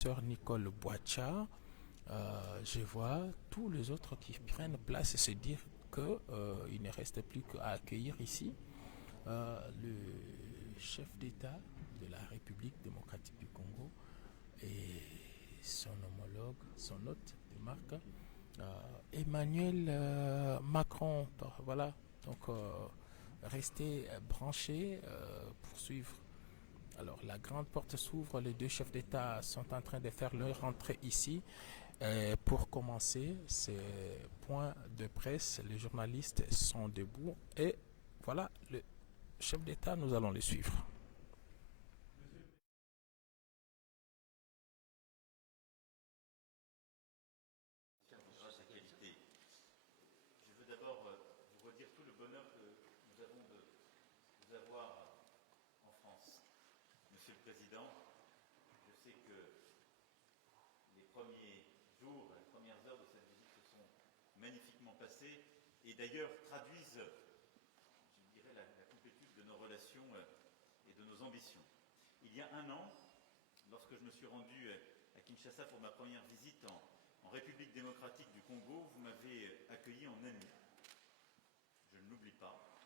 Sœur Nicole Boitcha, je vois tous les autres qui prennent place et se dire qu'il ne reste plus qu'à accueillir ici le chef d'État de la République démocratique du Congo et son homologue, son hôte de marque, Emmanuel Macron. Voilà, donc restez branchés pour suivre. Alors, la grande porte s'ouvre, les deux chefs d'État sont en train de faire leur entrée ici. Pour commencer ces points de presse, les journalistes sont debout et voilà, le chef d'État, nous allons le suivre. Grâce à qualité. Je veux d'abord vous redire tout le bonheur que nous avons de vous avoir en France. Monsieur le Président, je sais que les premiers jours, les premières heures de cette visite se sont magnifiquement passées et d'ailleurs traduisent, je dirais, la complétude de nos relations et de nos ambitions. Il y a un an, lorsque je me suis rendu à Kinshasa pour ma première visite en République démocratique du Congo, vous m'avez accueilli en ami. Je ne l'oublie pas,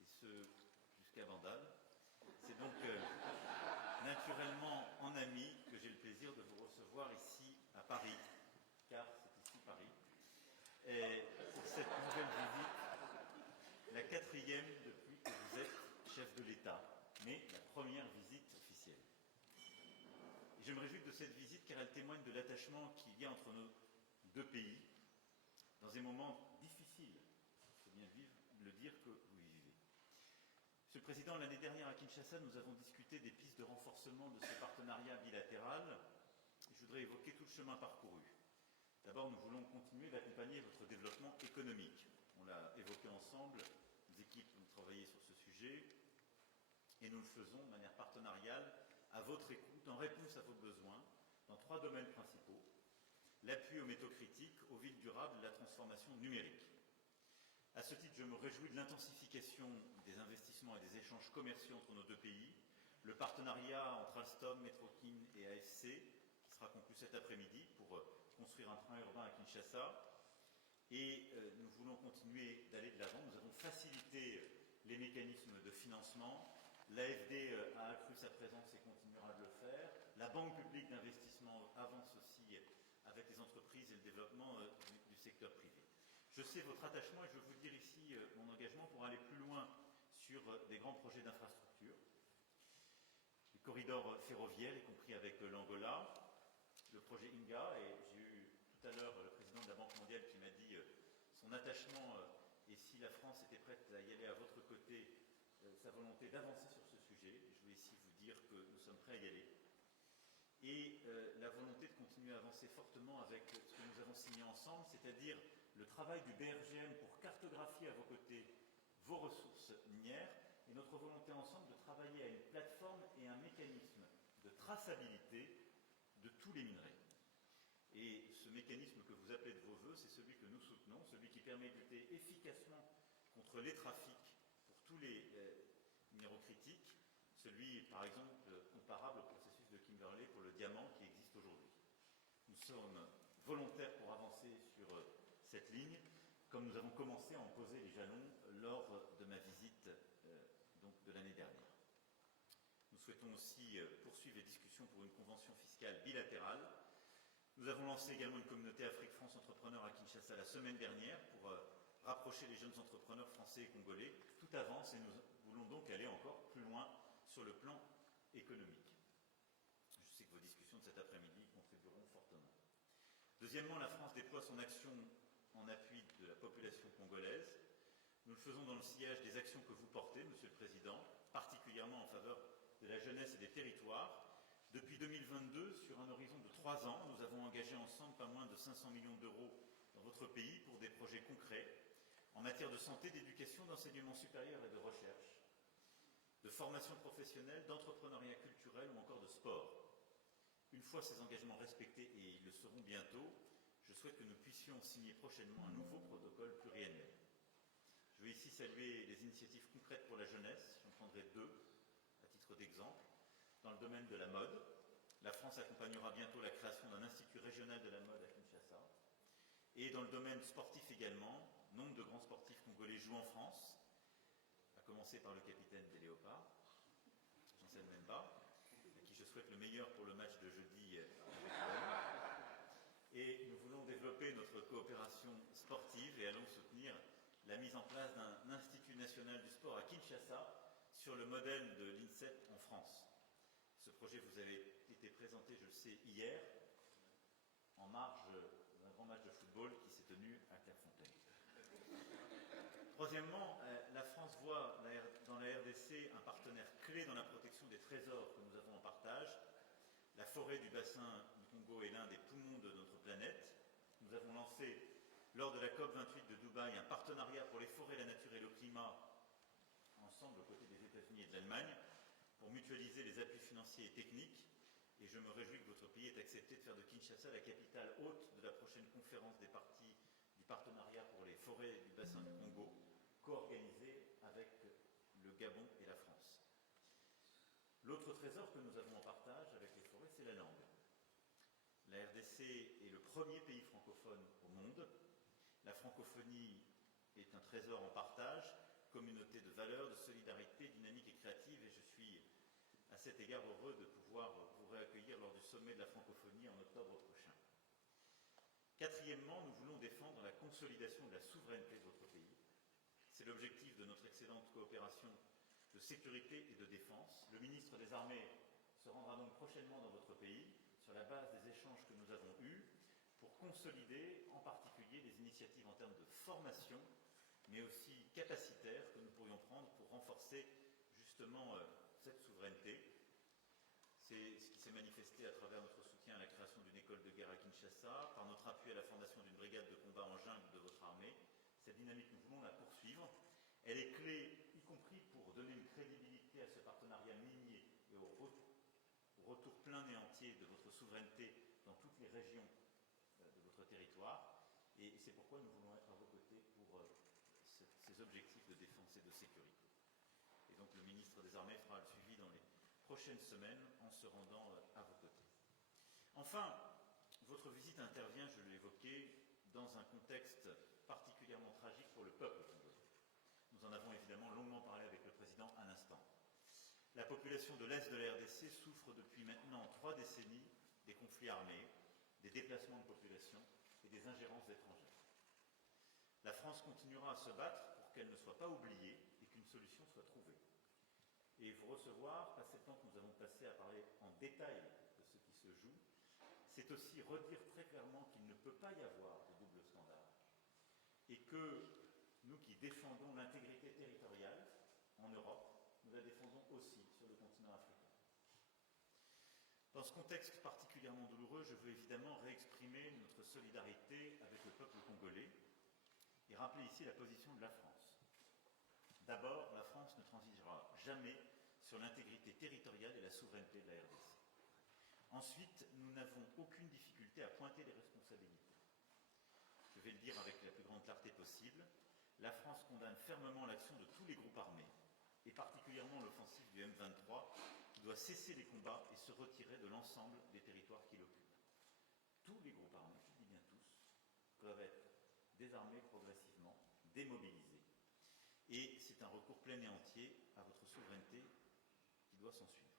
et ce jusqu'à Bandal. C'est donc naturellement en ami que j'ai le plaisir de vous recevoir ici à Paris, car c'est ici Paris. Et pour cette nouvelle visite, la quatrième depuis que vous êtes chef de l'État, mais la première visite officielle. Et je me réjouis de cette visite car elle témoigne de l'attachement qu'il y a entre nos deux pays dans des moments difficiles, il faut bien le dire, que vous vivez. Monsieur le Président, l'année dernière à Kinshasa, nous avons discuté des pistes de renforcement de ce partenariat bilatéral. Je voudrais évoquer tout le chemin parcouru. D'abord, nous voulons continuer d'accompagner votre développement économique. On l'a évoqué ensemble, les équipes ont travaillé sur ce sujet, et nous le faisons de manière partenariale, à votre écoute, en réponse à vos besoins, dans 3 domaines principaux: l'appui aux métaux critiques, aux villes durables et la transformation numérique. À ce titre, je me réjouis de l'intensification des investissements et des échanges commerciaux entre nos deux pays, le partenariat entre Alstom, Metrokin et AFC, qui sera conclu cet après-midi pour construire un train urbain à Kinshasa. Et nous voulons continuer d'aller de l'avant. Nous avons facilité les mécanismes de financement. L'AFD a accru sa présence et continuera de le faire. La Banque publique d'investissement avance aussi avec les entreprises et le développement du secteur privé. Je sais votre attachement et je veux vous dire ici mon engagement pour aller plus loin sur des grands projets d'infrastructure, les corridors ferroviaires, y compris avec l'Angola, le projet INGA, et j'ai eu tout à l'heure le président de la Banque mondiale qui m'a dit son attachement et si la France était prête à y aller à votre côté, sa volonté d'avancer sur ce sujet. Je veux ici vous dire que nous sommes prêts à y aller. Et la volonté de continuer à avancer fortement avec ce que nous avons signé ensemble, c'est-à-dire le travail du BRGM pour cartographier à vos côtés vos ressources minières, et notre volonté ensemble de travailler à une plateforme et un mécanisme de traçabilité de tous les minerais. Et ce mécanisme que vous appelez de vos voeux, c'est celui que nous soutenons, celui qui permet de lutter efficacement contre les trafics pour tous les minéraux critiques, celui, par exemple, comparable au processus de Kimberley pour le diamant qui existe aujourd'hui. Nous sommes volontaires pour avancer sur cette ligne, comme nous avons commencé à en poser les jalons lors de ma visite donc de l'année dernière. Nous souhaitons aussi poursuivre les discussions pour une convention fiscale bilatérale. Nous avons lancé également une communauté Afrique-France Entrepreneurs à Kinshasa la semaine dernière pour rapprocher les jeunes entrepreneurs français et congolais. Tout avance et nous voulons donc aller encore plus loin sur le plan économique. Je sais que vos discussions de cet après-midi contribueront fortement. Deuxièmement, la France déploie son action en appui de la population congolaise. Nous le faisons dans le sillage des actions que vous portez, Monsieur le Président, particulièrement en faveur de la jeunesse et des territoires. Depuis 2022, sur un horizon de 3 ans, nous avons engagé ensemble pas moins de 500 millions d'euros dans votre pays pour des projets concrets en matière de santé, d'éducation, d'enseignement supérieur et de recherche, de formation professionnelle, d'entrepreneuriat culturel ou encore de sport. Une fois ces engagements respectés, et ils le seront bientôt, je souhaite que nous puissions signer prochainement un nouveau protocole pluriannuel. Je veux ici saluer les initiatives concrètes pour la jeunesse. J'en prendrai 2 à titre d'exemple. Dans le domaine de la mode, La France accompagnera bientôt la création d'un institut régional de la mode à Kinshasa. Et dans le domaine sportif également, nombre de grands sportifs congolais jouent en France, à commencer par le capitaine des Léopards, Janssen Memba, à qui je souhaite le meilleur pour le match de jeudi avec l'OM. Et nous voulons développer notre coopération sportive et allons soutenir la mise en place d'un institut national du sport à Kinshasa sur le modèle de l'INSEP en France. Ce projet vous avait été présenté, je le sais, hier, en marge d'un grand match de football qui s'est tenu à Clairefontaine. Troisièmement, la France voit dans la RDC un partenaire clé dans la protection des trésors que nous avons en partage. La forêt du bassin du Congo est l'un des poumons de notre planète. Nous avons lancé, lors de la COP28 de Dubaï, un partenariat pour les forêts, la nature et le climat, ensemble aux côtés des États-Unis et de l'Allemagne, pour mutualiser les appuis financiers et techniques. Et je me réjouis que votre pays ait accepté de faire de Kinshasa la capitale hôte de la prochaine conférence des parties du partenariat pour les forêts du bassin du Congo, co-organisée avec le Gabon et la France. L'autre trésor que nous avons en partage avec les forêts, c'est la langue. La RDC est le premier pays francophone au monde. La francophonie est un trésor en partage, communauté de valeurs, de solidarité, dynamique et créative, et je suis à cet égard heureux de pouvoir vous réaccueillir lors du sommet de la francophonie en octobre prochain. Quatrièmement, nous voulons défendre la consolidation de la souveraineté de votre pays. C'est l'objectif de notre excellente coopération de sécurité et de défense. Le ministre des Armées se rendra donc prochainement dans votre pays sur la base des échanges que nous avons eus pour consolider en particulier les initiatives en termes de formation, mais aussi capacitaires que nous pourrions prendre pour renforcer justement cette souveraineté. C'est ce qui s'est manifesté à travers notre soutien à la création d'une école de guerre à Kinshasa, par notre appui à la fondation d'une brigade de combat en jungle de votre armée. Cette dynamique, nous voulons la poursuivre. Elle est clé, y compris pour donner une crédibilité à ce partenariat minier et au retour plein et entier de votre souveraineté dans toutes les régions de votre territoire. Et c'est pourquoi nous voulons être à vos côtés pour ces objectifs de défense et de sécurité. Et donc le ministre des Armées fera le suivi dans les prochaines semaines en se rendant à vos côtés. Enfin, votre visite intervient, je l'ai évoqué, dans un contexte particulièrement tragique pour le peuple congolais. Nous en avons évidemment longuement parlé avec le président à l'instant. La population de l'Est de la RDC souffre depuis maintenant 3 décennies des conflits armés, des déplacements de population et des ingérences étrangères. La France continuera à se battre pour qu'elle ne soit pas oubliée et qu'une solution soit trouvée. Et vous recevoir, passer le temps que nous avons passé à parler en détail de ce qui se joue, c'est aussi redire très clairement qu'il ne peut pas y avoir de double standard. Et que nous qui défendons l'intégrité territoriale en Europe, nous la défendons aussi sur le continent africain. Dans ce contexte particulièrement douloureux, je veux évidemment réexprimer notre solidarité avec le peuple congolais et rappeler ici la position de la France. D'abord, la France ne transigera jamais sur l'intégrité territoriale et la souveraineté de la RDC. Ensuite, nous n'avons aucune difficulté à pointer les responsabilités. Je vais le dire avec la plus grande clarté possible, la France condamne fermement l'action de tous les groupes armés, et particulièrement l'offensive du M23, qui doit cesser les combats et se retirer de l'ensemble des territoires qu'il occupe. Tous les groupes armés, je dis bien tous, doivent être désarmés progressivement, démobilisés. Et c'est un recours plein et entier à votre souveraineté qui doit s'en suivre.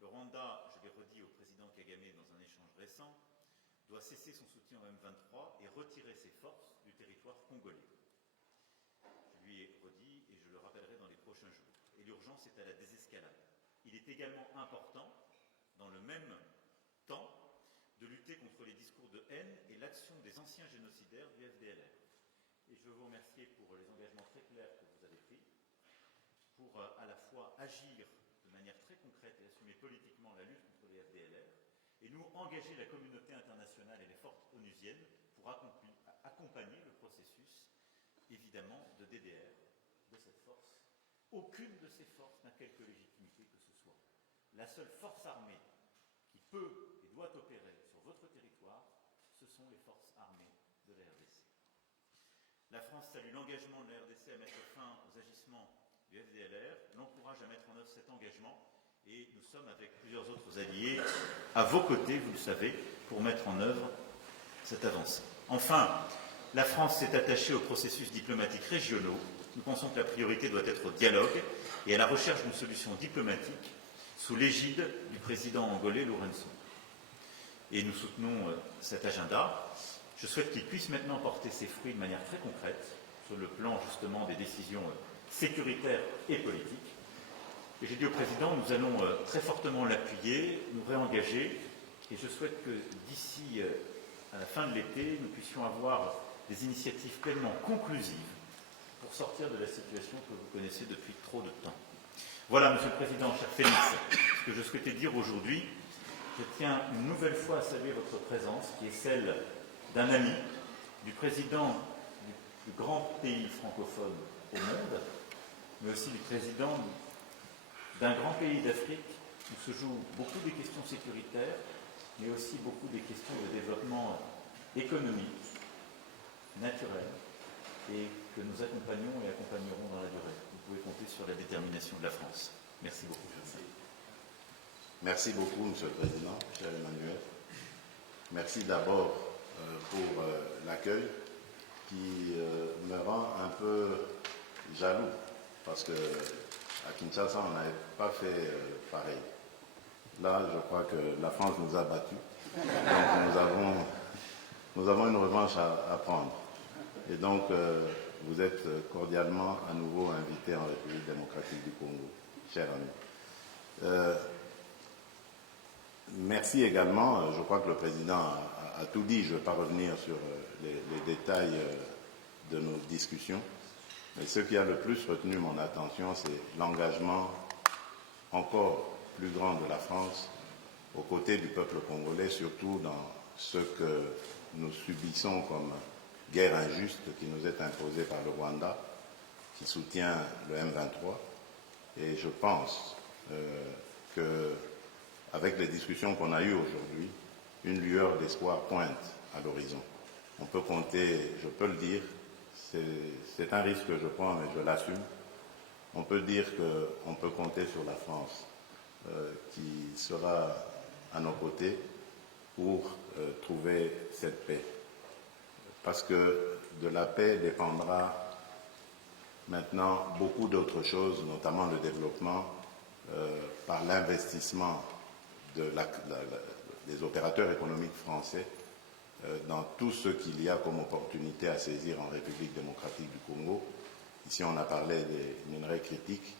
Le Rwanda, je l'ai redit au président Kagame dans un échange récent, doit cesser son soutien au M23 et retirer ses forces du territoire congolais. Je lui ai redit et je le rappellerai dans les prochains jours. Et l'urgence est à la désescalade. Il est également important, dans le même temps, de lutter contre les discours de haine et l'action des anciens génocidaires du FDLR. Et je veux vous remercier pour les engagements très clairs que vous avez pris, pour à la fois agir de manière très concrète et assumer politiquement la lutte contre les FDLR, et nous engager la communauté internationale et les forces onusiennes pour accompagner le processus, évidemment, de DDR de cette force. Aucune de ces forces n'a quelque légitimité que ce soit. La seule force armée qui peut et doit opérer sur votre territoire, ce sont les forces armées de la RDC. La France salue l'engagement de la RDC à mettre fin aux agissements du FDLR, l'encourage à mettre en œuvre cet engagement Et nous sommes avec plusieurs autres alliés à vos côtés, vous le savez, pour mettre en œuvre cette avancée. Enfin, la France s'est attachée aux processus diplomatiques régionaux. Nous pensons que la priorité doit être au dialogue et à la recherche d'une solution diplomatique sous l'égide du président angolais Lourenço. Et nous soutenons cet agenda. Je souhaite qu'il puisse maintenant porter ses fruits de manière très concrète sur le plan justement des décisions sécuritaires et politiques. Et j'ai dit au président, nous allons très fortement l'appuyer, nous réengager, et je souhaite que d'ici à la fin de l'été, nous puissions avoir des initiatives pleinement conclusives pour sortir de la situation que vous connaissez depuis trop de temps. Voilà, Monsieur le Président, cher Félix, ce que je souhaitais dire aujourd'hui. Je tiens une nouvelle fois à saluer votre présence, qui est celle d'un ami, du président du plus grand pays francophone au monde, mais aussi du président d'un grand pays d'Afrique où se jouent beaucoup des questions sécuritaires, mais aussi beaucoup des questions de développement économique, naturel, et que nous accompagnons et accompagnerons dans la durée. Vous pouvez compter sur la détermination de la France. Merci beaucoup. Merci beaucoup, Monsieur le Président, cher Emmanuel. Merci d'abord pour l'accueil qui me rend un peu jaloux, parce que à Kinshasa, on n'avait pas fait pareil. Là, je crois que la France nous a battus. Donc nous avons une revanche à prendre. Et donc, vous êtes cordialement à nouveau invité en République démocratique du Congo, cher ami. Merci également, je crois que le Président a tout dit, je ne vais pas revenir sur les détails de nos discussions. Mais ce qui a le plus retenu mon attention, c'est l'engagement encore plus grand de la France aux côtés du peuple congolais, surtout dans ce que nous subissons comme guerre injuste qui nous est imposée par le Rwanda, qui soutient le M23. Et je pense qu'avec les discussions qu'on a eues aujourd'hui, une lueur d'espoir pointe à l'horizon. On peut compter, je peux le dire, c'est un risque que je prends, mais je l'assume. On peut dire qu'on peut compter sur la France qui sera à nos côtés pour trouver cette paix. Parce que de la paix dépendra maintenant beaucoup d'autres choses, notamment le développement par l'investissement des opérateurs économiques français dans tout ce qu'il y a comme opportunité à saisir en République démocratique du Congo. Ici, on a parlé des minerais critiques,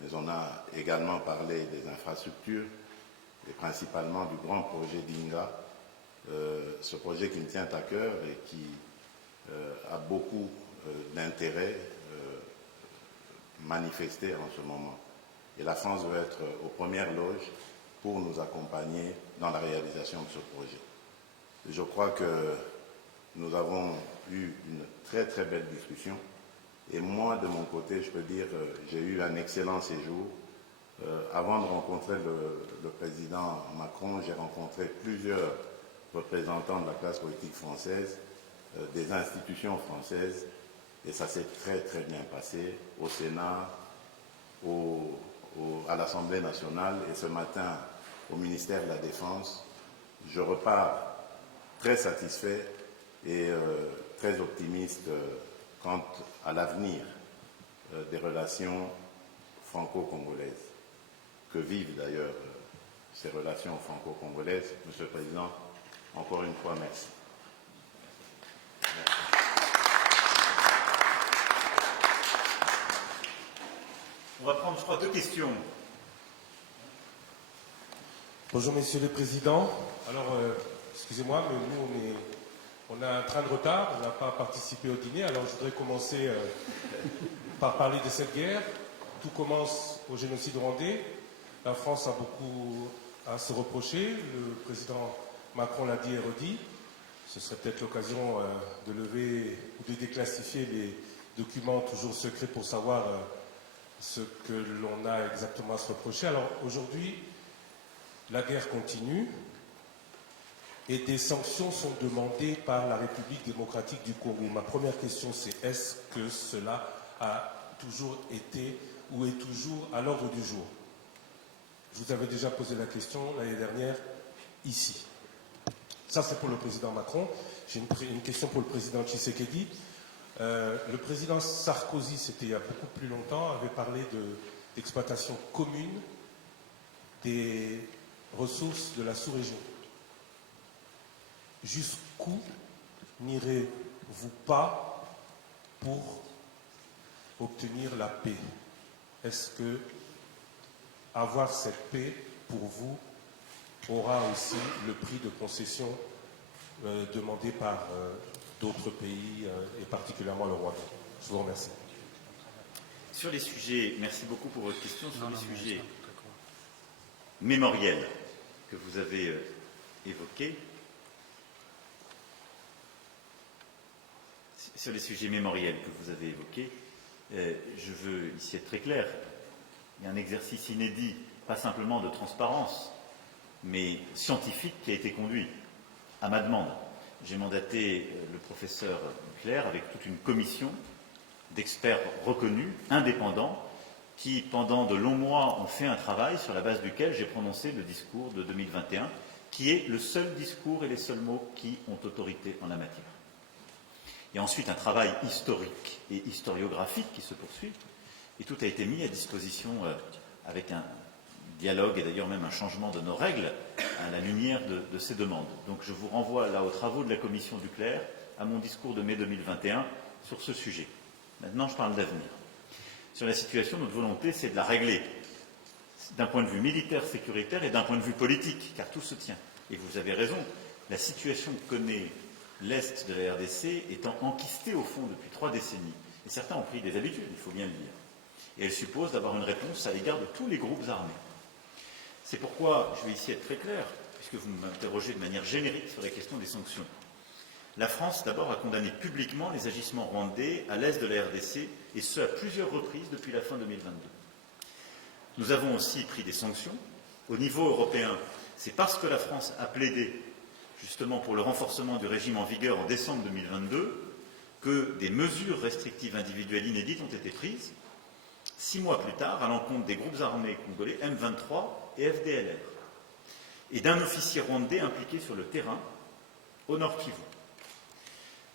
mais on a également parlé des infrastructures, et principalement du grand projet d'Inga, ce projet qui me tient à cœur et qui a beaucoup d'intérêt manifesté en ce moment. Et la France doit être aux premières loges pour nous accompagner dans la réalisation de ce projet. Je crois que nous avons eu une très très belle discussion et moi de mon côté je peux dire j'ai eu un excellent séjour. Avant de rencontrer le président Macron, j'ai rencontré plusieurs représentants de la classe politique française, des institutions françaises et ça s'est très très bien passé au Sénat, à l'Assemblée nationale et ce matin au ministère de la Défense. Je repars très satisfait et très optimiste quant à l'avenir des relations franco-congolaises. Que vivent d'ailleurs ces relations franco-congolaises. Monsieur le Président, encore une fois, merci. On va prendre, je crois, 2 questions. Bonjour, Monsieur le Président. Alors, excusez-moi, mais nous, on a un train de retard, on n'a pas participé au dîner, alors je voudrais commencer par parler de cette guerre. Tout commence au génocide rwandais. La France a beaucoup à se reprocher. Le président Macron l'a dit et redit. Ce serait peut-être l'occasion de lever ou de déclassifier les documents toujours secrets pour savoir ce que l'on a exactement à se reprocher. Alors aujourd'hui, la guerre continue et des sanctions sont demandées par la République démocratique du Congo. Ma première question, c'est est-ce que cela a toujours été ou est toujours à l'ordre du jour? Je vous avais déjà posé la question l'année dernière, ici. Ça, c'est pour le président Macron. J'ai une question pour le président Tshisekedi. Le président Sarkozy, c'était il y a beaucoup plus longtemps, avait parlé d'exploitation commune des ressources de la sous-région. Jusqu'où n'irez-vous pas pour obtenir la paix? Est-ce que avoir cette paix, pour vous, aura aussi le prix de concession demandé par d'autres pays, et particulièrement le Rwanda? Je vous remercie. Sur les sujets, merci beaucoup pour votre question, sur les sujets mémoriels que vous avez évoqués. Sur les sujets mémoriels que vous avez évoqués, je veux ici être très clair. Il y a un exercice inédit, pas simplement de transparence, mais scientifique qui a été conduit à ma demande. J'ai mandaté le professeur Claire avec toute une commission d'experts reconnus, indépendants, qui, pendant de longs mois, ont fait un travail sur la base duquel j'ai prononcé le discours de 2021, qui est le seul discours et les seuls mots qui ont autorité en la matière. Il y a ensuite un travail historique et historiographique qui se poursuit, et tout a été mis à disposition avec un dialogue et d'ailleurs même un changement de nos règles à la lumière de ces demandes. Donc je vous renvoie là aux travaux de la commission Duclerc, à mon discours de mai 2021 sur ce sujet. Maintenant, je parle d'avenir. Sur la situation, notre volonté, c'est de la régler d'un point de vue militaire, sécuritaire et d'un point de vue politique, car tout se tient. Et vous avez raison, la situation que connaît l'Est de la RDC étant enquistée au fond depuis 3 décennies. Et certains ont pris des habitudes, il faut bien le dire. Et elle suppose d'avoir une réponse à l'égard de tous les groupes armés. C'est pourquoi je vais ici être très clair, puisque vous m'interrogez de manière générique sur la question des sanctions. La France, d'abord, a condamné publiquement les agissements rwandais à l'est de la RDC, et ce, à plusieurs reprises depuis la fin 2022. Nous avons aussi pris des sanctions. Au niveau européen, c'est parce que la France a plaidé justement pour le renforcement du régime en vigueur en décembre 2022 que des mesures restrictives individuelles inédites ont été prises 6 mois plus tard à l'encontre des groupes armés congolais M23 et FDLR et d'un officier rwandais impliqué sur le terrain au Nord Kivu.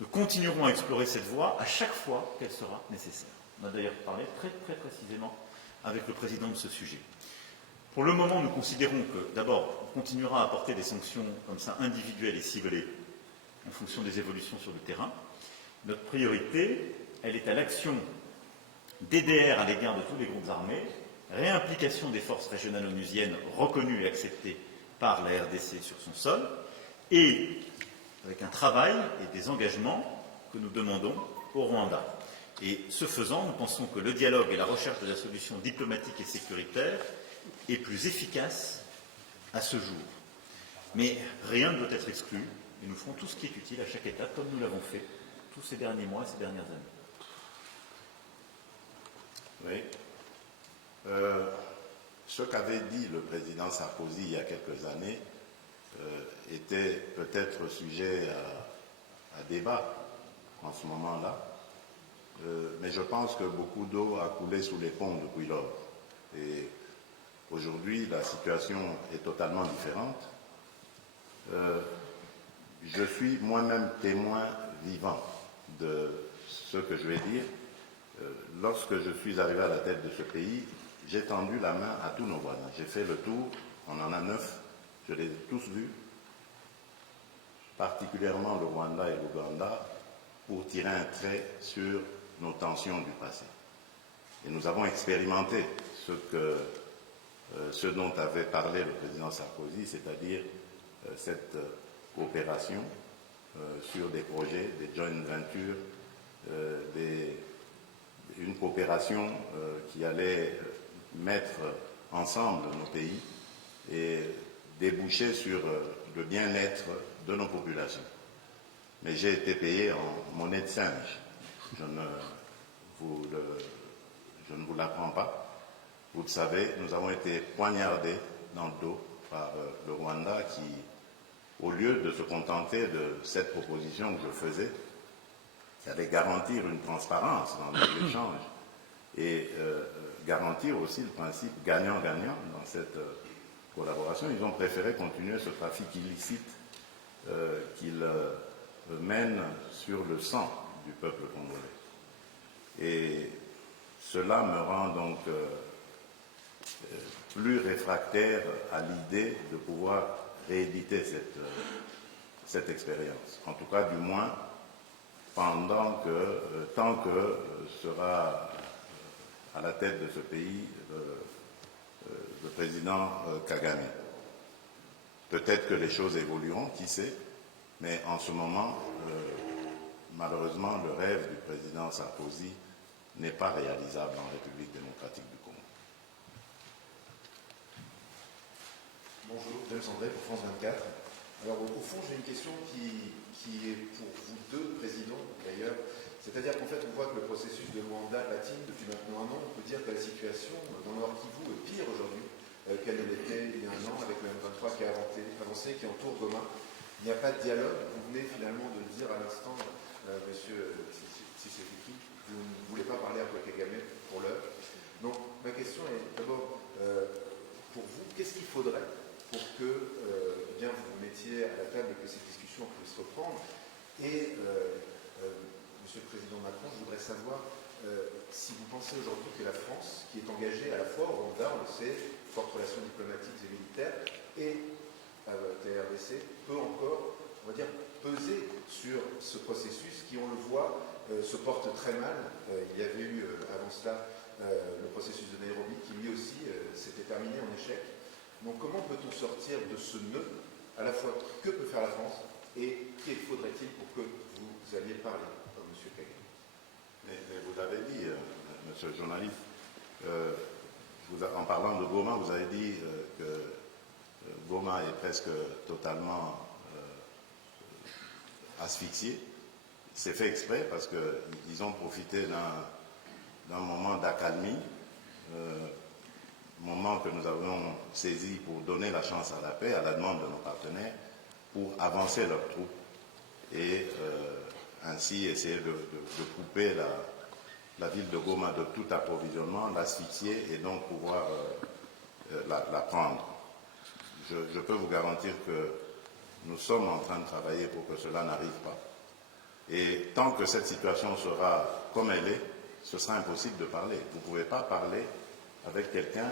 Nous continuerons à explorer cette voie à chaque fois qu'elle sera nécessaire. On a d'ailleurs parlé très précisément avec le président de ce sujet. Pour le moment, nous considérons que, d'abord, on continuera à apporter des sanctions comme ça individuelles et ciblées en fonction des évolutions sur le terrain. Notre priorité, elle est à l'action DDR à l'égard de tous les groupes armés, réimplication des forces régionales onusiennes reconnues et acceptées par la RDC sur son sol, et avec un travail et des engagements que nous demandons au Rwanda. Et ce faisant, nous pensons que le dialogue et la recherche de la solution diplomatique et sécuritaire est plus efficace à ce jour. Mais rien ne doit être exclu, et nous ferons tout ce qui est utile à chaque étape, comme nous l'avons fait tous ces derniers mois, ces dernières années. Oui. Ce qu'avait dit le président Sarkozy il y a quelques années était peut-être sujet à débat en ce moment-là, mais je pense que beaucoup d'eau a coulé sous les ponts depuis lors. Et aujourd'hui, la situation est totalement différente. Je suis moi-même témoin vivant de ce que je vais dire. Lorsque je suis arrivé à la tête de ce pays, j'ai tendu la main à tous nos voisins. J'ai fait le tour, on en a 9, je les ai tous vus, particulièrement le Rwanda et l'Ouganda, pour tirer un trait sur nos tensions du passé. Et nous avons expérimenté ce dont avait parlé le président Sarkozy, c'est-à-dire cette coopération sur des projets, des joint ventures, une coopération qui allait mettre ensemble nos pays et déboucher sur le bien-être de nos populations. Mais j'ai été payé en monnaie de singe. Je ne vous l'apprends pas. Vous le savez, nous avons été poignardés dans le dos par le Rwanda qui, au lieu de se contenter de cette proposition que je faisais, qui allait garantir une transparence dans les échanges et garantir aussi le principe gagnant-gagnant dans cette collaboration, ils ont préféré continuer ce trafic illicite qu'ils mènent sur le sang du peuple congolais. Et cela me rend donc plus réfractaire à l'idée de pouvoir rééditer cette expérience. En tout cas, du moins, tant que sera à la tête de ce pays le président Kagame. Peut-être que les choses évolueront, qui sait, mais en ce moment, malheureusement, le rêve du président Sarkozy n'est pas réalisable en République démocratique du Congo. Bonjour, James André pour France 24. Alors au fond, j'ai une question qui est pour vous deux présidents d'ailleurs. C'est-à-dire qu'en fait, on voit que le processus de Luanda patine depuis maintenant un an. On peut dire que la situation dans le Nord Kivu est pire aujourd'hui qu'elle ne l'était il y a un an avec le M23 qui a avancé, qui entoure Goma. Il n'y a pas de dialogue. Vous venez finalement de le dire à l'instant, monsieur Tshisekedi, vous ne voulez pas parler à Paul Kagame pour l'heure. Donc ma question est d'abord, pour vous, qu'est-ce qu'il faudrait pour que bien vous vous mettiez à la table et que ces discussions puissent reprendre? Et Monsieur le Président Macron, je voudrais savoir si vous pensez aujourd'hui que la France, qui est engagée à la fois au Rwanda, on le sait, fortes relations diplomatiques et militaires, et TRDC, peut encore, on va dire, peser sur ce processus qui, on le voit, se porte très mal. Il y avait eu avant cela le processus de Nairobi qui lui aussi s'était terminé en échec. Donc comment peut-on sortir de ce nœud, à la fois que peut faire la France et qu'il faudrait-il pour que vous alliez parler, M. Kagame? Mais vous avez dit, monsieur le journaliste, en parlant de Goma, vous avez dit que Goma est presque totalement asphyxié. C'est fait exprès parce qu'ils ont profité d'un moment d'accalmie, moment que nous avons saisi pour donner la chance à la paix, à la demande de nos partenaires, pour avancer leurs troupes et ainsi essayer de couper la ville de Goma de tout approvisionnement, l'asphyxier et donc pouvoir la prendre. Je peux vous garantir que nous sommes en train de travailler pour que cela n'arrive pas. Et tant que cette situation sera comme elle est, ce sera impossible de parler. Vous ne pouvez pas parler avec quelqu'un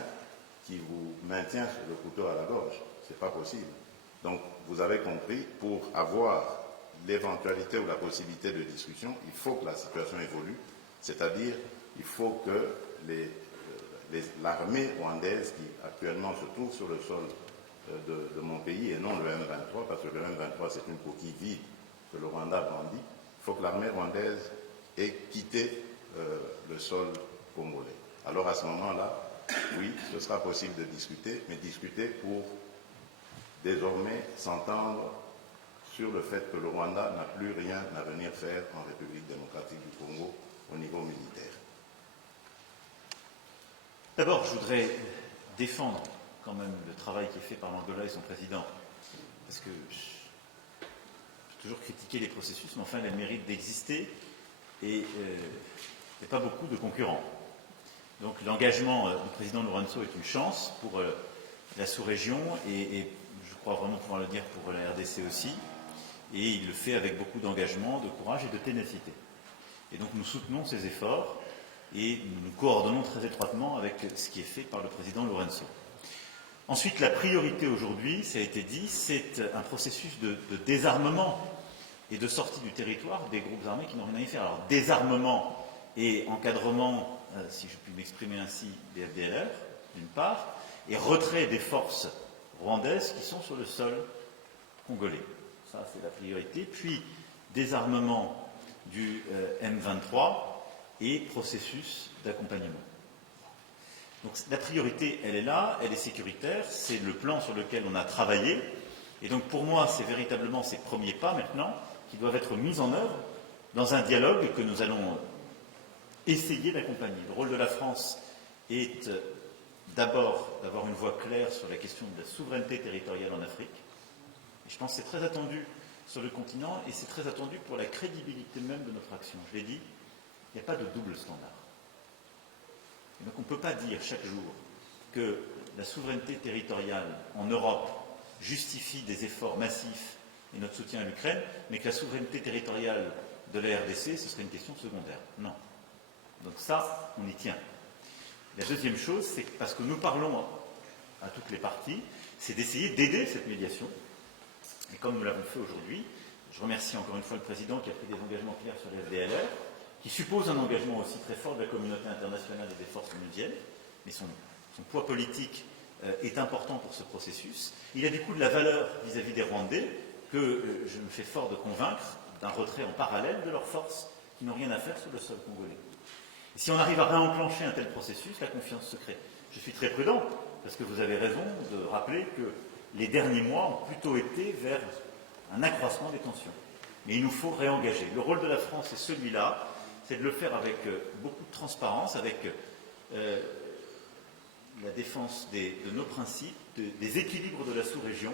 qui vous maintient le couteau à la gorge. Ce n'est pas possible. Donc, vous avez compris, pour avoir l'éventualité ou la possibilité de discussion, il faut que la situation évolue. C'est-à-dire, il faut que l'armée rwandaise qui actuellement se trouve sur le sol de mon pays et non le M23, parce que le M23 c'est une coquille vide que le Rwanda brandit, il faut que l'armée rwandaise ait quitté le sol congolais. Alors à ce moment-là, oui, ce sera possible de discuter, mais discuter pour désormais s'entendre sur le fait que le Rwanda n'a plus rien à venir faire en République démocratique du Congo au niveau militaire. D'abord, je voudrais défendre quand même le travail qui est fait par l'Angola et son président, parce que j'ai toujours critiqué les processus, mais enfin, il a le mérite d'exister et il n'y a pas beaucoup de concurrents. Donc l'engagement du président Lourenço est une chance pour la sous-région et je crois vraiment pouvoir le dire pour la RDC aussi. Et il le fait avec beaucoup d'engagement, de courage et de ténacité. Et donc nous soutenons ces efforts et nous nous coordonnons très étroitement avec ce qui est fait par le président Lourenço. Ensuite, la priorité aujourd'hui, ça a été dit, c'est un processus de désarmement et de sortie du territoire des groupes armés qui n'ont rien à y faire. Alors désarmement et encadrement, si je puis m'exprimer ainsi, des FDLR, d'une part, et retrait des forces rwandaises qui sont sur le sol congolais. Ça, c'est la priorité. Puis, désarmement du M23 et processus d'accompagnement. Donc, la priorité, elle est là, elle est sécuritaire, c'est le plan sur lequel on a travaillé. Et donc, pour moi, c'est véritablement ces premiers pas maintenant qui doivent être mis en œuvre dans un dialogue que nous allons essayer d'accompagner. Le rôle de la France est d'abord d'avoir une voix claire sur la question de la souveraineté territoriale en Afrique. Je pense que c'est très attendu sur le continent et c'est très attendu pour la crédibilité même de notre action. Je l'ai dit, il n'y a pas de double standard. Et donc on ne peut pas dire chaque jour que la souveraineté territoriale en Europe justifie des efforts massifs et notre soutien à l'Ukraine, mais que la souveraineté territoriale de la RDC, ce serait une question secondaire. Non. Donc ça, on y tient. La deuxième chose, c'est que parce que nous parlons à toutes les parties, c'est d'essayer d'aider cette médiation. Et comme nous l'avons fait aujourd'hui, je remercie encore une fois le Président qui a pris des engagements clairs sur les FDLR, qui suppose un engagement aussi très fort de la communauté internationale et des forces onusiennes, mais son poids politique est important pour ce processus. Il a du coup de la valeur vis-à-vis des Rwandais que je me fais fort de convaincre d'un retrait en parallèle de leurs forces qui n'ont rien à faire sur le sol congolais. Et si on arrive à réenclencher un tel processus, la confiance se crée. Je suis très prudent, parce que vous avez raison de rappeler que les derniers mois ont plutôt été vers un accroissement des tensions. Mais il nous faut réengager. Le rôle de la France est celui-là, c'est de le faire avec beaucoup de transparence, avec la défense de nos principes, des équilibres de la sous-région,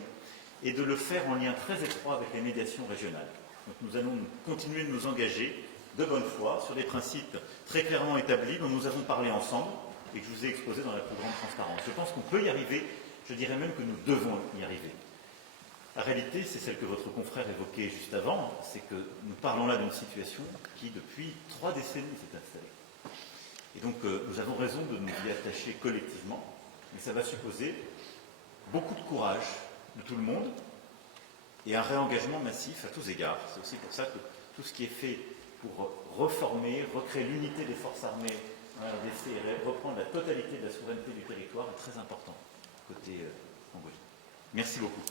et de le faire en lien très étroit avec les médiations régionales. Donc nous allons continuer de nous engager de bonne foi sur les principes très clairement établis dont nous avons parlé ensemble et que je vous ai exposés dans la plus grande transparence. Je pense qu'on peut y arriver, je dirais même que nous devons y arriver. La réalité, c'est celle que votre confrère évoquait juste avant, c'est que nous parlons là d'une situation qui, depuis 3 décennies, s'est installée. Et donc, nous avons raison de nous y attacher collectivement, mais ça va supposer beaucoup de courage de tout le monde et un réengagement massif à tous égards. C'est aussi pour ça que tout ce qui est fait pour reformer, recréer l'unité des forces armées en RDC et reprendre la totalité de la souveraineté du territoire est très important côté congolais. Merci beaucoup.